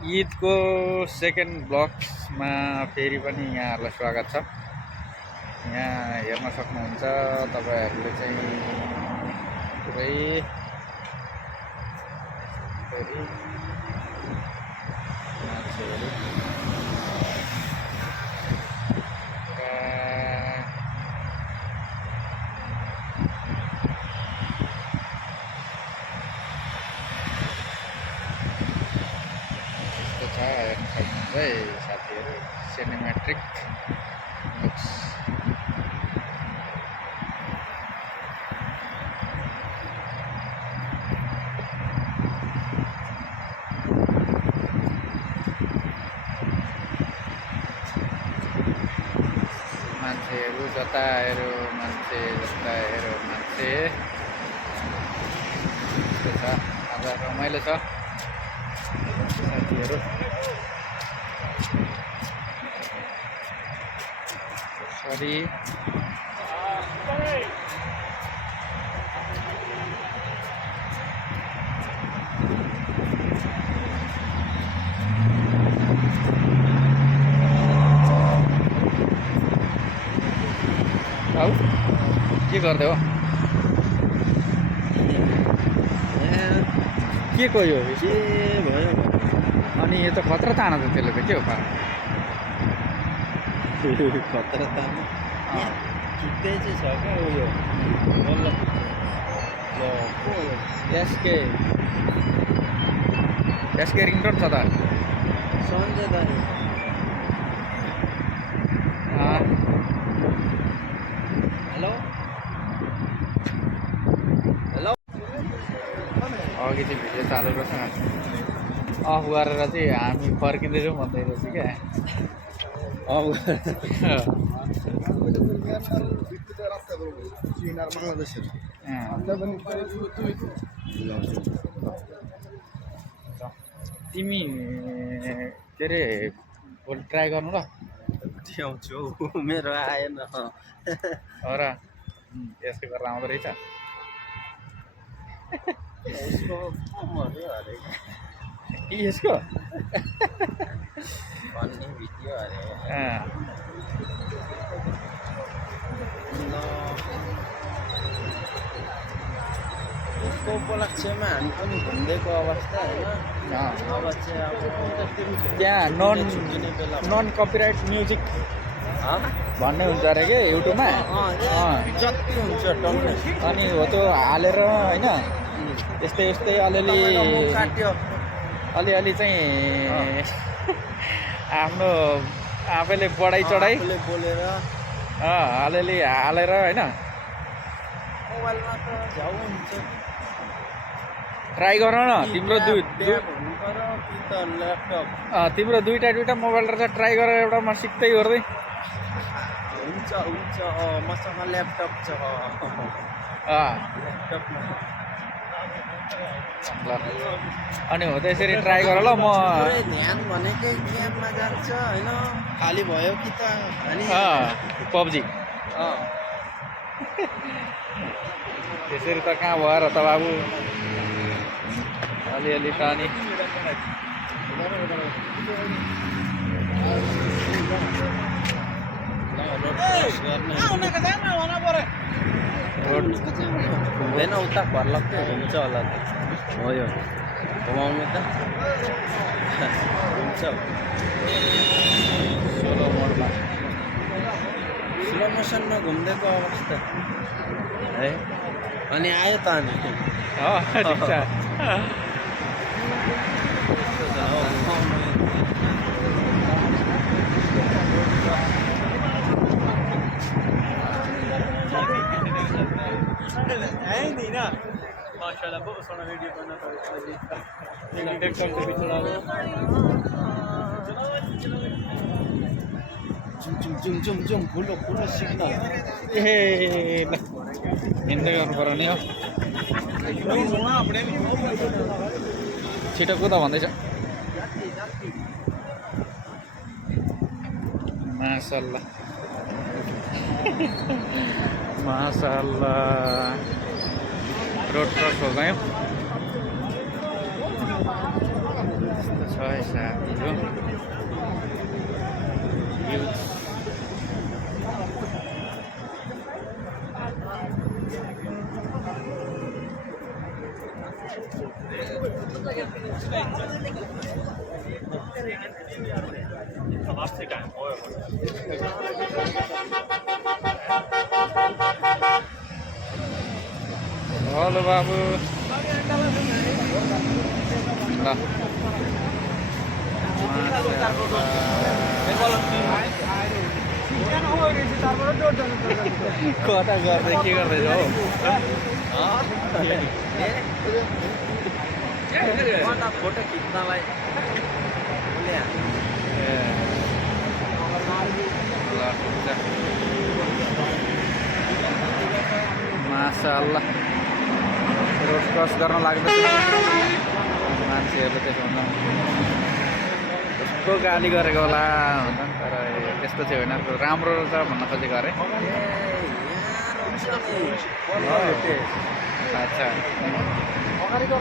ईदको सेकेन्ड ब्लग्समा फेरि पनि यहाँहरूलाई स्वागत छ। यहाँ हेर्न सक्नुहुन्छ तपाईहरूले चाहिँ पुरै मान्छेहरू हेर्न सक्नुहुन्छ है साथीहरू। सिनेमेट्रिक लुक्स मान्छेहरू जता हेऱ्यो मान्छे, जता हेऱ्यो मान्छे। त्यस्तो छ, आज रमाइलो छ साथीहरू। सरी औ के गर्दै हो? के गयो के भयो अनि यो त खतरा ताना त त्यसले त के हो पारा? खतरा तान्नु खिच्दै चाहिँ छ क्या उयो बल्ल ल को एसके रिङटोन छ त। सन्जय दानी हेलो हेलो अघि चाहिँ भिडियो चालु रहेछ, अफ गरेर चाहिँ हामी फर्किँदैछौँ भन्दै रहेछ क्या। तिमी के अरे भोलि ट्राई गर्नु ल। ल्याउँछु हौ मेरो आएन हो र यस्तो गरेर आउँदो रहेछ। उसको मर्यो अरे यसको भन्ने भिडियो अरे ल उसको उपलक्ष्यमा हामी पनि घुम्दैको अवस्था होइन। अब चाहिँ अब त्यहाँ नन कपिराइट म्युजिक भन्ने हुन्छ अरे के युट्युबमा। जति हुन्छ टन्नै अनि हो त्यो हालेर होइन यस्तै यस्तै अलिअलि काट्यो अलिअलि चाहिँ आफ्नो आफैले बढाइ चढाइ बोलेर अलिअलि हालेर होइन मोबाइलमा त झ्याउ हुन्छ। ट्राई गर न। तिम्रो तिम्रो दुईवटा मोबाइल रहेछ, ट्राई गरेर एउटामा सिक्दै गर्दै हुन्छ हुन्छ मसँग ल्यापटप छ ल्यापटपमा ल। अनि हो त्यसरी ट्राई गर ल। म ध्यान भनेकै गेममा जान्छ होइन, खाली भयो कि त अनि पब्जी त्यसरी त कहाँ भयो र त बाबु। अलिअलि त अनि हुँदैन उता भर्लक्कै हुन्छ होला त हो यो घुमाउनु त हुन्छ। स्लो मोसनमा घुम्दैको अवस्था है। अनि आयो त अनि ठिक छ। माशाल्लाह बहुत सोना वीडियो बना था टिकटॉक पे भी चला लो। जुम फुलो सिग्नल ए ल हिँड्दै गर्नु पर्यो नि हो। छिटो कुदा भन्दैछ। माशाल्लाह माशाल्लाह रोड क्रस हो गयो। यस्तो छ साथी हो हेलो बाबु ल कता गर्दै के गर्दैछ हौ फोटो खिच्नलाई माशाअल्लाह रोड क्रस गर्न लाग्दैछ मान्छेहरूले त्यसो भन्दा कस्तो गाली गरेको होला भन्दा नि तर त्यस्तो चाहिँ होइन राम्रो छ भन्न खोजेको अरे अच्छा